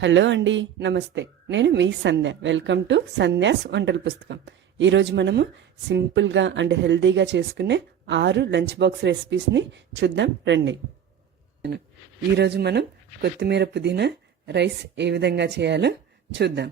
Hello అండి, నమస్తే. నేను మీ సంధ్య. వెల్కమ్ టు సంధ్యాస్ వంటల పుస్తకం. ఈరోజు మనము సింపుల్గా అండ్ హెల్తీగా చేసుకునే 6 లంచ్ బాక్స్ రెసిపీస్ని చూద్దాం రండి. ఈరోజు మనం కొత్తిమీర పుదీనా రైస్ ఏ విధంగా చేయాలో చూద్దాం.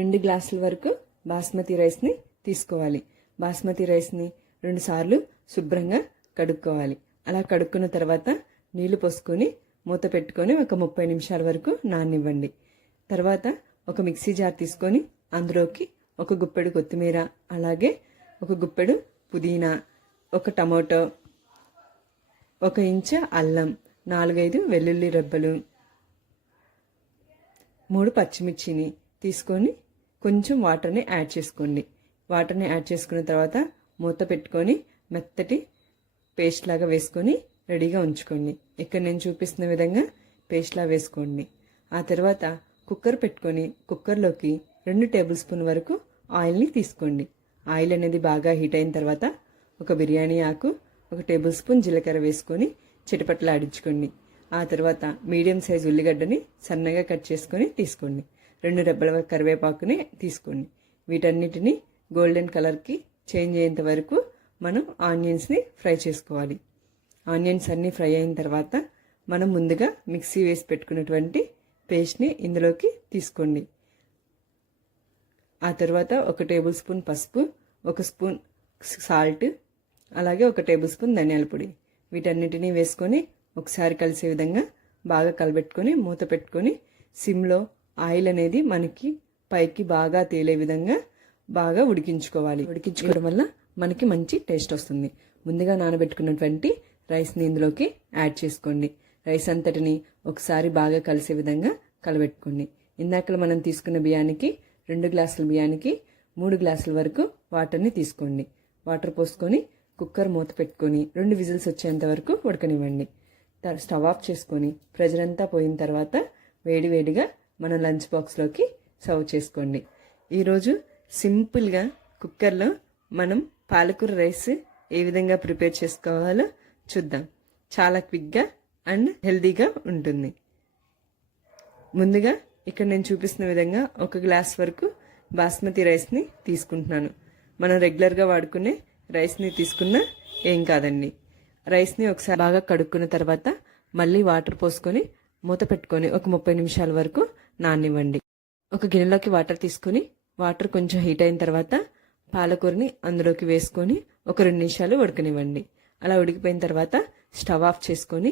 2 గ్లాసుల వరకు బాస్మతి రైస్ని తీసుకోవాలి. బాస్మతి రైస్ని 2 సార్లు శుభ్రంగా కడుక్కోవాలి. అలా కడుక్కున్న తర్వాత నీళ్లు పోసుకొని మూత పెట్టుకొని ఒక 30 నిమిషాల వరకు నాననివ్వండి. తర్వాత ఒక మిక్సీ జార్ తీసుకొని అందులోకి ఒక గుప్పెడు కొత్తిమీర, అలాగే ఒక గుప్పెడు పుదీనా, ఒక టమాటో, 1 ఇంచు అల్లం, 4-5 వెల్లుల్లి రెబ్బలు, 3 పచ్చిమిర్చిని తీసుకొని కొంచెం వాటర్ని యాడ్ చేసుకోండి. వాటర్ని యాడ్ చేసుకున్న తర్వాత మూత పెట్టుకొని మెత్తటి పేస్ట్ లాగా వేసుకొని రెడీగా ఉంచుకోండి. ఇక్కడ నేను చూపిస్తున్న విధంగా పేస్ట్లా వేసుకోండి. ఆ తర్వాత కుక్కర్ పెట్టుకొని కుక్కర్లోకి 2 టేబుల్ స్పూన్ వరకు ఆయిల్ని తీసుకోండి. ఆయిల్ అనేది బాగా హీట్ అయిన తర్వాత ఒక బిర్యానీ ఆకు, 1 టేబుల్ స్పూన్ జీలకర్ర వేసుకొని చిటపట్లాడించుకోండి. ఆ తర్వాత మీడియం సైజు ఉల్లిగడ్డని సన్నగా కట్ చేసుకొని తీసుకోండి. 2 రెబ్బల కరివేపాకుని తీసుకోండి. వీటన్నిటిని గోల్డెన్ కలర్కి చేంజ్ అయ్యేంత వరకు మనం ఆనియన్స్ని ఫ్రై చేసుకోవాలి. ఆనియన్స్ అన్నీ ఫ్రై అయిన తర్వాత మనం ముందుగా మిక్సీ వేసి పెట్టుకున్నటువంటి పేస్ట్ని ఇందులోకి తీసుకోండి. ఆ తర్వాత 1 టేబుల్ స్పూన్ పసుపు, 1 స్పూన్ సాల్ట్, అలాగే 1 టేబుల్ స్పూన్ ధనియాల పొడి, వీటన్నిటినీ వేసుకొని ఒకసారి కలిసే విధంగా బాగా కలబెట్టుకొని మూత పెట్టుకొని సిమ్లో ఆయిల్ అనేది మనకి పైకి బాగా తేలే విధంగా బాగా ఉడికించుకోవాలి. ఉడికించుకోవడం వల్ల మనకి మంచి టేస్ట్ వస్తుంది. ముందుగా నానబెట్టుకున్నటువంటి రైస్ని ఇందులోకి యాడ్ చేసుకోండి. రైస్ అంతటిని ఒకసారి బాగా కలిసే విధంగా కలబెట్టుకోండి. ఇందాక మనం తీసుకున్న బియ్యానికి 2 గ్లాసుల బియ్యానికి 3 గ్లాసుల వరకు వాటర్ని తీసుకోండి. వాటర్ పోసుకొని కుక్కర్ మూత పెట్టుకొని 2 విజిల్స్ వచ్చేంత వరకు ఉడకనివ్వండి. స్టవ్ ఆఫ్ చేసుకొని ప్రెజర్ అంతా పోయిన తర్వాత వేడివేడిగా మన లంచ్ బాక్స్లోకి సర్వ్ చేసుకోండి. ఈరోజు సింపుల్గా కుక్కర్లో మనం పాలకూర రైస్ ఏ విధంగా ప్రిపేర్ చేసుకోవాలో చూద్దాం. చాలా క్విక్గా అండ్ హెల్తీగా ఉంటుంది. ముందుగా ఇక్కడ నేను చూపిస్తున్న విధంగా 1 గ్లాస్ వరకు బాస్మతి రైస్ని తీసుకుంటున్నాను. మనం రెగ్యులర్గా వాడుకునే రైస్ని తీసుకున్నా ఏం కాదండి. రైస్ని ఒకసారి బాగా కడుక్కున్న తర్వాత మళ్ళీ వాటర్ పోసుకొని మూత పెట్టుకొని ఒక 30 నిమిషాల వరకు నాననివ్వండి. ఒక గిన్నెలోకి వాటర్ తీసుకొని వాటర్ కొంచెం హీట్ అయిన తర్వాత పాలకూరని అందులోకి వేసుకొని ఒక 2 నిమిషాలు ఉడకనివ్వండి. అలా ఉడికిపోయిన తర్వాత స్టవ్ ఆఫ్ చేసుకొని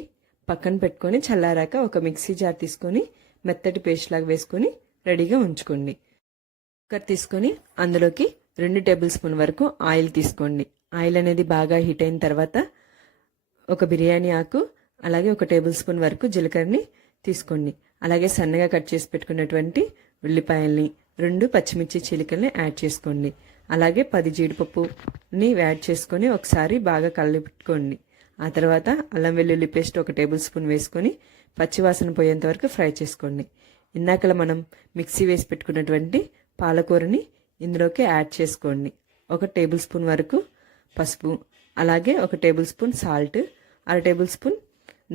పక్కన పెట్టుకొని చల్లారాక ఒక మిక్సీ జార్ తీసుకొని మెత్తటి పేస్ట్ లాగా వేసుకొని రెడీగా ఉంచుకోండి. కుక్కర్ తీసుకొని అందులోకి 2 టేబుల్ స్పూన్ వరకు ఆయిల్ తీసుకోండి. ఆయిల్ అనేది బాగా హీట్ అయిన తర్వాత ఒక బిర్యానీ ఆకు, అలాగే 1 టేబుల్ స్పూన్ వరకు జీలకర్రని తీసుకోండి. అలాగే సన్నగా కట్ చేసి పెట్టుకున్నటువంటి ఉల్లిపాయల్ని, 2 పచ్చిమిర్చి చీలికల్ని యాడ్ చేసుకోండి. అలాగే 10 జీడిపప్పుని యాడ్ చేసుకొని ఒకసారి బాగా కలుపుకోండి. ఆ తర్వాత అల్లం వెల్లుల్లి పేస్ట్ 1 టేబుల్ స్పూన్ వేసుకొని పచ్చివాసన పోయేంత వరకు ఫ్రై చేసుకోండి. ఇందాకలా మనం మిక్సీ వేసి పెట్టుకున్నటువంటి పాలకూరని ఇందులోకి యాడ్ చేసుకోండి. 1 టేబుల్ స్పూన్ వరకు పసుపు, అలాగే 1 table spoon salt, 1/2 table spoon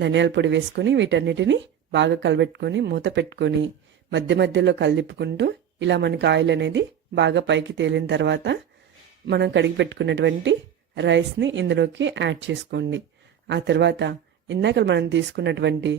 ధనియాల పొడి వేసుకొని వీటన్నిటిని బాగా కలబెట్టుకొని మూత పెట్టుకొని మధ్య మధ్యలో కలిపుకుంటూ ఇలా మనకి ఆయిల్ అనేది బాగా పైకి తేలిన తర్వాత మనం కడిగి పెట్టుకున్నటువంటి రైస్ని ఇందులోకి యాడ్ చేసుకోండి. ఆ తర్వాత ఇందాక మనం తీసుకున్నటువంటి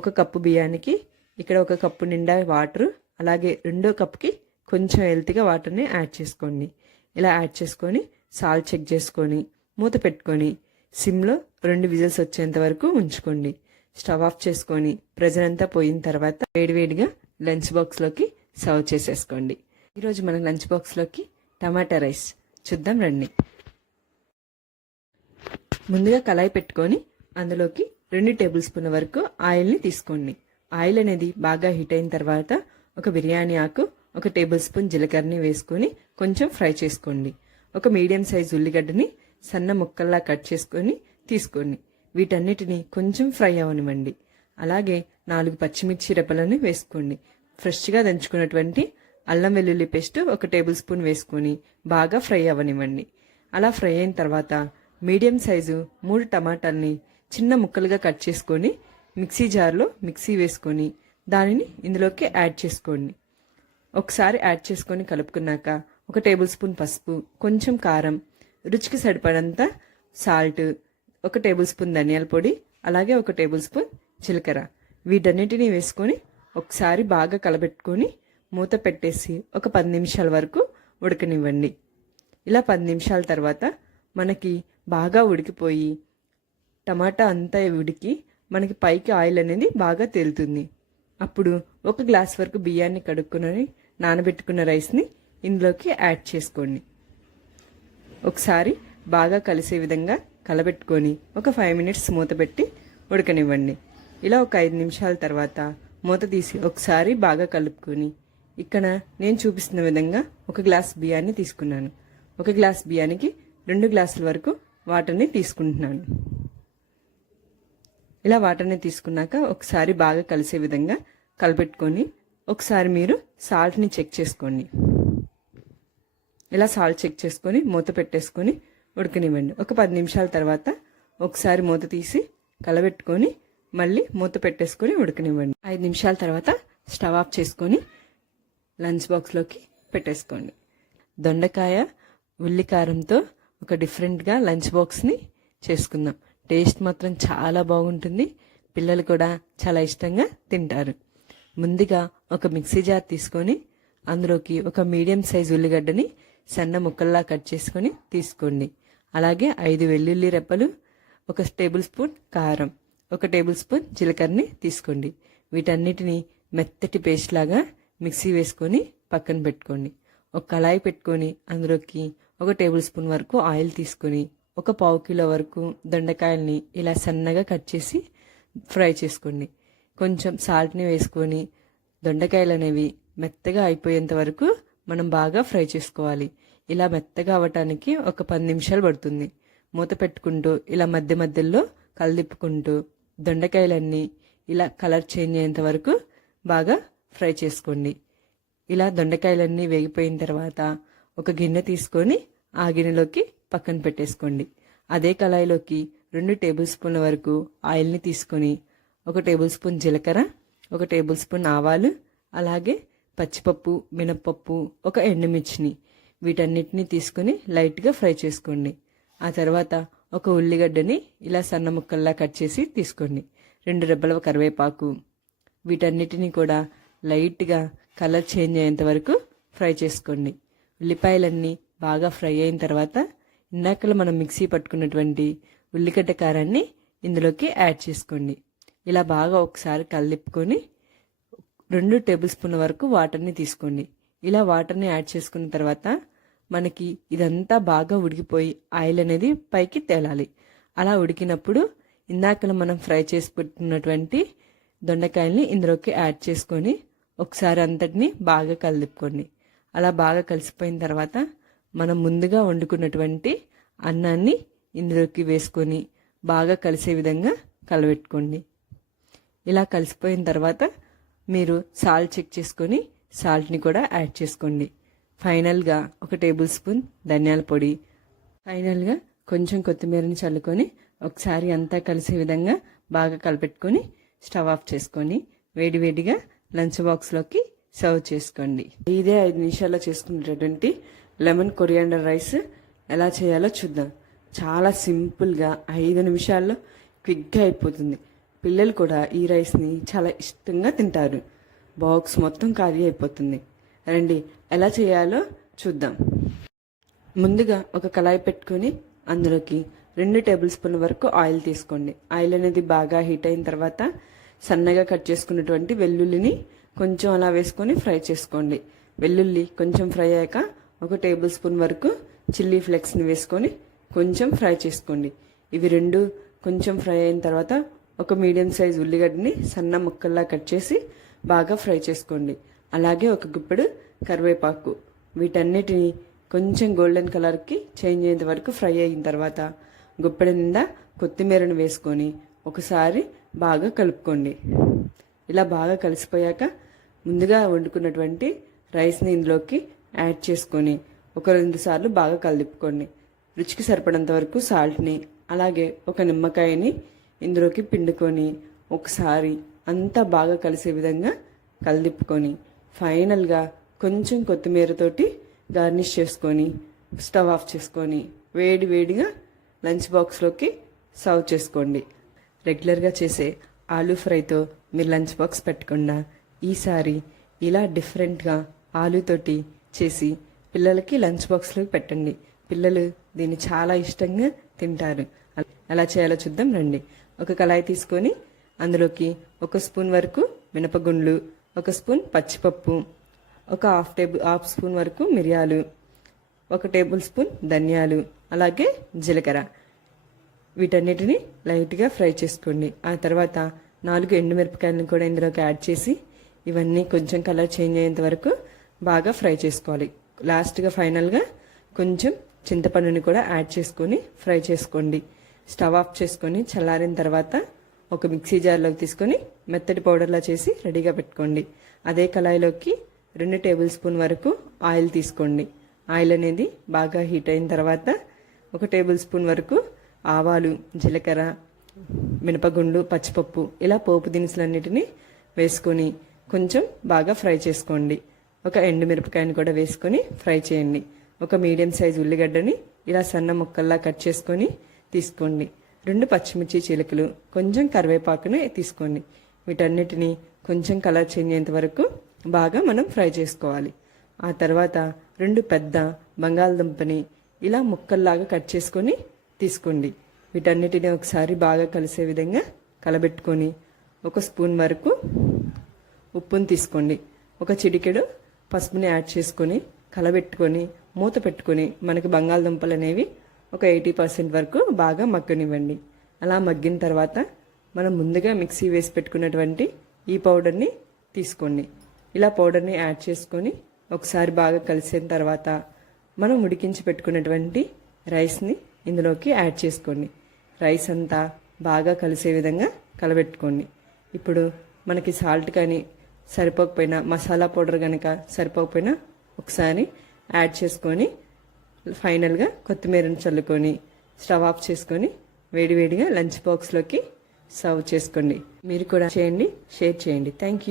1 కప్పు బియ్యానికి ఇక్కడ 1 కప్పు నిండా వాటర్, అలాగే 2వ కప్పుకి కొంచెం హెల్తీగా వాటర్ని యాడ్ చేసుకోండి. ఇలా యాడ్ చేసుకొని సాల్ట్ చెక్ చేసుకొని మూత పెట్టుకొని సిమ్లో 2 విజిల్స్ వచ్చేంత వరకు ఉంచుకోండి. స్టవ్ ఆఫ్ చేసుకొని ప్రెజర్ అంతా పోయిన తర్వాత వేడివేడిగా లంచ్ బాక్స్లోకి సర్వ్ చేసేసుకోండి. ఈరోజు మన లంచ్ బాక్స్లోకి టమాటా రైస్ చూద్దాం రండి. ముందుగా కళాయి పెట్టుకొని అందులోకి 2 టేబుల్ స్పూన్ల వరకు ఆయిల్ని తీసుకోండి. ఆయిల్ అనేది బాగా హీట్ అయిన తర్వాత ఒక బిర్యానీ ఆకు, 1 టేబుల్ స్పూన్ జీలకర్రని వేసుకొని కొంచెం ఫ్రై చేసుకోండి. 1 మీడియం సైజు ఉల్లిగడ్డని సన్న ముక్కల్లా కట్ చేసుకొని తీసుకోండి. వీటన్నిటిని కొంచెం ఫ్రై అవనివ్వండి. అలాగే 4 పచ్చిమిర్చి రెబ్బలని వేసుకోండి. ఫ్రెష్గా దంచుకున్నటువంటి అల్లం వెల్లుల్లి పేస్ట్ 1 టేబుల్ స్పూన్ వేసుకొని బాగా ఫ్రై అవ్వనివ్వండి. అలా ఫ్రై అయిన తర్వాత మీడియం సైజు 3 టమాటాలని చిన్న ముక్కలుగా కట్ చేసుకొని మిక్సీ జార్లో మిక్సీ వేసుకొని దానిని ఇందులోకి యాడ్ చేసుకోండి. ఒకసారి యాడ్ చేసుకొని కలుపుకున్నాక 1 టేబుల్ స్పూన్ పసుపు, కొంచెం కారం, రుచికి సరిపడంత సాల్ట్, 1 టేబుల్ స్పూన్ ధనియాల పొడి, అలాగే 1 టేబుల్ స్పూన్ జీలకర్ర వీటన్నిటిని వేసుకొని ఒకసారి బాగా కలబెట్టుకొని మూత పెట్టేసి ఒక 10 నిమిషాల వరకు ఉడకనివ్వండి. ఇలా 10 నిమిషాల తర్వాత మనకి బాగా ఉడికిపోయి టమాటా అంతా ఉడికి మనకి పైకి ఆయిల్ అనేది బాగా తేలుతుంది. అప్పుడు 1 గ్లాస్ వరకు బియ్యాన్ని కడుక్కొని నానబెట్టుకున్న రైస్ని ఇందులోకి యాడ్ చేసుకోండి. ఒకసారి బాగా కలిసే విధంగా కలబెట్టుకొని ఒక 5 మినిట్స్ మూత పెట్టి ఉడకనివ్వండి. ఇలా ఒక 5 నిమిషాల తర్వాత మూత తీసి ఒకసారి బాగా కలుపుకొని ఇక్కడ నేను చూపిస్తున్న విధంగా 1 గ్లాస్ బియ్యాన్ని తీసుకున్నాను. 1 గ్లాస్ బియ్యానికి 2 గ్లాసుల వరకు వాటర్ని తీసుకుంటున్నాను. ఇలా వాటర్ని తీసుకున్నాక ఒకసారి బాగా కలిసే విధంగా కలపెట్టుకొని ఒకసారి మీరు సాల్ట్ని చెక్ చేసుకోండి. ఇలా సాల్ట్ చెక్ చేసుకొని మూత పెట్టేసుకొని ఉడకనివ్వండి. ఒక 10 నిమిషాల తర్వాత ఒకసారి మూత తీసి కలబెట్టుకొని మళ్ళీ మూత పెట్టేసుకొని ఉడకనివ్వండి. 5 నిమిషాల తర్వాత స్టవ్ ఆఫ్ చేసుకొని లంచ్ బాక్స్లోకి పెట్టేసుకోండి. దొండకాయ ఉల్లికారంతో ఒక డిఫరెంట్గా లంచ్ బాక్స్ని చేసుకుందాం. టేస్ట్ మాత్రం చాలా బాగుంటుంది. పిల్లలు కూడా చాలా ఇష్టంగా తింటారు. ముందుగా ఒక మిక్సీ జార్ తీసుకొని అందులోకి ఒక మీడియం సైజ్ ఉల్లిగడ్డని సన్న ముక్కల్లా కట్ చేసుకొని తీసుకోండి. అలాగే 5 వెల్లుల్లి రెప్పలు, 1 టేబుల్ స్పూన్ కారం, 1 టేబుల్ స్పూన్ జీలకర్రని తీసుకోండి. వీటన్నిటిని మెత్తటి పేస్ట్ లాగా మిక్సీ వేసుకొని పక్కన పెట్టుకోండి. ఒక కళాయి పెట్టుకొని అందులోకి 1 టేబుల్ స్పూన్ వరకు ఆయిల్ తీసుకొని 1 పావు కిలో వరకు దొండకాయల్ని ఇలా సన్నగా కట్ చేసి ఫ్రై చేసుకోండి. కొంచెం సాల్ట్ని వేసుకొని దొండకాయలు అనేవి మెత్తగా అయిపోయేంత వరకు మనం బాగా ఫ్రై చేసుకోవాలి. ఇలా మెత్తగా అవ్వటానికి ఒక 10 నిమిషాలు పడుతుంది. మూత పెట్టుకుంటూ ఇలా మధ్య మధ్యలో కలదిప్పుకుంటూ దొండకాయలన్నీ ఇలా కలర్ చేంజ్ అయ్యేంత వరకు బాగా ఫ్రై చేసుకోండి. ఇలా దొండకాయలన్నీ వేగిపోయిన తర్వాత ఒక గిన్నె తీసుకొని ఆ గిన్నెలోకి పక్కన పెట్టేసుకోండి. అదే కళాయిలోకి 2 టేబుల్ స్పూన్ల వరకు ఆయిల్ని తీసుకొని 1 టేబుల్ స్పూన్ జీలకర్ర, 1 టేబుల్ స్పూన్ ఆవాలు, అలాగే పచ్చిపప్పు, మినప్పప్పు, 1 ఎండుమిర్చిని వీటన్నిటిని తీసుకొని లైట్గా ఫ్రై చేసుకోండి. ఆ తర్వాత 1 ఉల్లిగడ్డని ఇలా సన్న ముక్కల్లా కట్ చేసి తీసుకోండి. 2 రెబ్బల కరివేపాకు వీటన్నిటిని కూడా లైట్గా కలర్ చేంజ్ అయ్యేంత వరకు ఫ్రై చేసుకోండి. ఉల్లిపాయలన్నీ బాగా ఫ్రై అయిన తర్వాత ఇందాకలో మనం మిక్సీ పట్టుకున్నటువంటి ఉల్లిగడ్డ కారాన్ని ఇందులోకి యాడ్ చేసుకోండి. ఇలా బాగా ఒకసారి కలిపుకొని 2 టేబుల్ స్పూన్ల వరకు వాటర్ని తీసుకోండి. ఇలా వాటర్ని యాడ్ చేసుకున్న తర్వాత మనకి ఇదంతా బాగా ఉడికిపోయి ఆయిల్ అనేది పైకి తేలాలి. అలా ఉడికినప్పుడు ఇందాకలో మనం ఫ్రై చేసి పెట్టుకున్నటువంటి దొండకాయల్ని ఇందులోకి యాడ్ చేసుకొని ఒకసారి అంతటిని బాగా కలుపుకోండి. అలా బాగా కలిసిపోయిన తర్వాత మనం ముందుగా వండుకున్నటువంటి అన్నాన్ని ఇందులోకి వేసుకొని బాగా కలిసే విధంగా కలబెట్టుకోండి. ఇలా కలిసిపోయిన తర్వాత మీరు సాల్ట్ చెక్ చేసుకొని సాల్ట్ని కూడా యాడ్ చేసుకోండి. ఫైనల్గా 1 టేబుల్ స్పూన్ ధనియాల పొడి, ఫైనల్గా కొంచెం కొత్తిమీరని చల్లుకొని ఒకసారి అంతా కలిసే విధంగా బాగా కలపెట్టుకొని స్టవ్ ఆఫ్ చేసుకొని వేడివేడిగా లంచ్ బాక్స్లోకి సర్వ్ చేసుకోండి. ఇదే 5 నిమిషాల్లో చేసుకునేటటువంటి లెమన్ కొరియాండర్ రైస్ ఎలా చేయాలో చూద్దాం. చాలా సింపుల్గా 5 నిమిషాల్లో క్విక్గా అయిపోతుంది. పిల్లలు కూడా ఈ రైస్ని చాలా ఇష్టంగా తింటారు. బాక్స్ మొత్తం ఖాళీ అయిపోతుంది. రండి ఎలా చేయాలో చూద్దాం. ముందుగా ఒక కళాయి పెట్టుకొని అందులోకి 2 టేబుల్ స్పూన్ల వరకు ఆయిల్ తీసుకోండి. ఆయిల్ అనేది బాగా హీట్ అయిన తర్వాత సన్నగా కట్ చేసుకున్నటువంటి వెల్లుల్లిని కొంచెం అలా వేసుకొని ఫ్రై చేసుకోండి. వెల్లుల్లి కొంచెం ఫ్రై అయ్యాక 1 టేబుల్ స్పూన్ వరకు చిల్లీ ఫ్లేక్స్ని వేసుకొని కొంచెం ఫ్రై చేసుకోండి. ఇవి 2 కొంచెం ఫ్రై అయిన తర్వాత 1 మీడియం సైజ్ ఉల్లిగడ్డని సన్న ముక్కల్లా కట్ చేసి బాగా ఫ్రై చేసుకోండి. అలాగే 1 గుప్పెడు కరివేపాకు వీటన్నిటిని కొంచెం గోల్డెన్ కలర్కి చేంజ్ అయ్యేంత వరకు ఫ్రై అయిన తర్వాత గుప్పెడు నిండా కొత్తిమీరను వేసుకొని ఒకసారి బాగా కలుపుకోండి. ఇలా బాగా కలిసిపోయాక ముందుగా వండుకున్నటువంటి రైస్ని ఇందులోకి యాడ్ చేసుకొని 1-2 సార్లు బాగా కలుపుకోండి. రుచికి సరిపడంత వరకు సాల్ట్ని అలాగే 1 నిమ్మకాయని ఇందులోకి పిండుకొని ఒకసారి అంతా బాగా కలిసే విధంగా కలిదిప్పుకొని ఫైనల్గా కొంచెం కొత్తిమీరతోటి గార్నిష్ చేసుకొని స్టవ్ ఆఫ్ చేసుకొని వేడి వేడిగా లంచ్ బాక్స్లోకి సర్వ్ చేసుకోండి. రెగ్యులర్గా చేసే ఆలూ ఫ్రైతో మీరు లంచ్ బాక్స్ పెట్టకుండా ఈసారి ఇలా డిఫరెంట్గా ఆలూతోటి చేసి పిల్లలకి లంచ్ బాక్స్లోకి పెట్టండి. పిల్లలు దీన్ని చాలా ఇష్టంగా తింటారు. ఎలా చేయాలో చూద్దాం రండి. ఒక కళాయి తీసుకొని అందులోకి 1 స్పూన్ వరకు మినపగుండ్లు, 1 స్పూన్ పచ్చిపప్పు, ఒక హాఫ్ స్పూన్ వరకు మిరియాలు, 1 టేబుల్ స్పూన్ ధనియాలు, అలాగే జీలకర్ర వీటన్నిటిని లైట్గా ఫ్రై చేసుకోండి. ఆ తర్వాత 4 ఎండుమిరపకాయలను కూడా ఇందులోకి యాడ్ చేసి ఇవన్నీ కొంచెం కలర్ చేంజ్ అయ్యేంత వరకు బాగా ఫ్రై చేసుకోవాలి. లాస్ట్గా ఫైనల్గా కొంచెం చింతపండుని కూడా యాడ్ చేసుకొని ఫ్రై చేసుకోండి. స్టవ్ ఆఫ్ చేసుకొని చల్లారిన తర్వాత ఒక మిక్సీ జార్లోకి తీసుకొని మెత్తటి పౌడర్లా చేసి రెడీగా పెట్టుకోండి. అదే కళాయిలోకి 2 టేబుల్ స్పూన్ వరకు ఆయిల్ తీసుకోండి. ఆయిల్ అనేది బాగా హీట్ అయిన తర్వాత 1 టేబుల్ స్పూన్ వరకు ఆవాలు, జీలకర్ర, మినపగుండు, పచ్చిపప్పు ఇలా పోపు దినుసులన్నిటినీ వేసుకొని కొంచెం బాగా ఫ్రై చేసుకోండి. ఒక ఎండుమిరపకాయని కూడా వేసుకొని ఫ్రై చేయండి. ఒక మీడియం సైజ్ ఉల్లిగడ్డని ఇలా సన్న ముక్కల్లా కట్ చేసుకొని తీసుకోండి. 2 పచ్చిమిర్చి చీలికలు, కొంచెం కరివేపాకుని తీసుకోండి. వీటన్నిటిని కొంచెం కలర్ చేంజ్ అయ్యేంత వరకు బాగా మనం ఫ్రై చేసుకోవాలి. ఆ తర్వాత 2 పెద్ద బంగాళదుంపని ఇలా ముక్కల్లాగా కట్ చేసుకొని తీసుకోండి. వీటన్నిటిని ఒకసారి బాగా కలిసే విధంగా కలబెట్టుకొని 1 స్పూన్ వరకు ఉప్పుని తీసుకోండి. 1 చిటికెడు పసుపుని యాడ్ చేసుకొని కలబెట్టుకొని మూత పెట్టుకొని మనకి బంగాళదుంపలు అనేవి ఒక 80% వరకు బాగా మగ్గనివ్వండి. అలా మగ్గిన తర్వాత మనం ముందుగా మిక్సీ వేసి పెట్టుకున్నటువంటి ఈ పౌడర్ని తీసుకోండి. ఇలా పౌడర్ని యాడ్ చేసుకొని ఒకసారి బాగా కలిసిన తర్వాత మనం ఉడికించి పెట్టుకున్నటువంటి రైస్ని ఇందులోకి యాడ్ చేసుకోండి. రైస్ అంతా బాగా కలిసే విధంగా కలబెట్టుకోండి. ఇప్పుడు మనకి సాల్ట్ కానీ సరిపోకపోయినా, మసాలా పౌడర్ కనుక సరిపోకపోయినా ఒకసారి యాడ్ చేసుకొని ఫైనల్గా కొత్తిమీరని చల్లుకొని స్టవ్ ఆఫ్ చేసుకొని వేడివేడిగా లంచ్ బాక్స్లోకి సర్వ్ చేసుకోండి. మీరు కూడా చేయండి, షేర్ చేయండి. Thank you.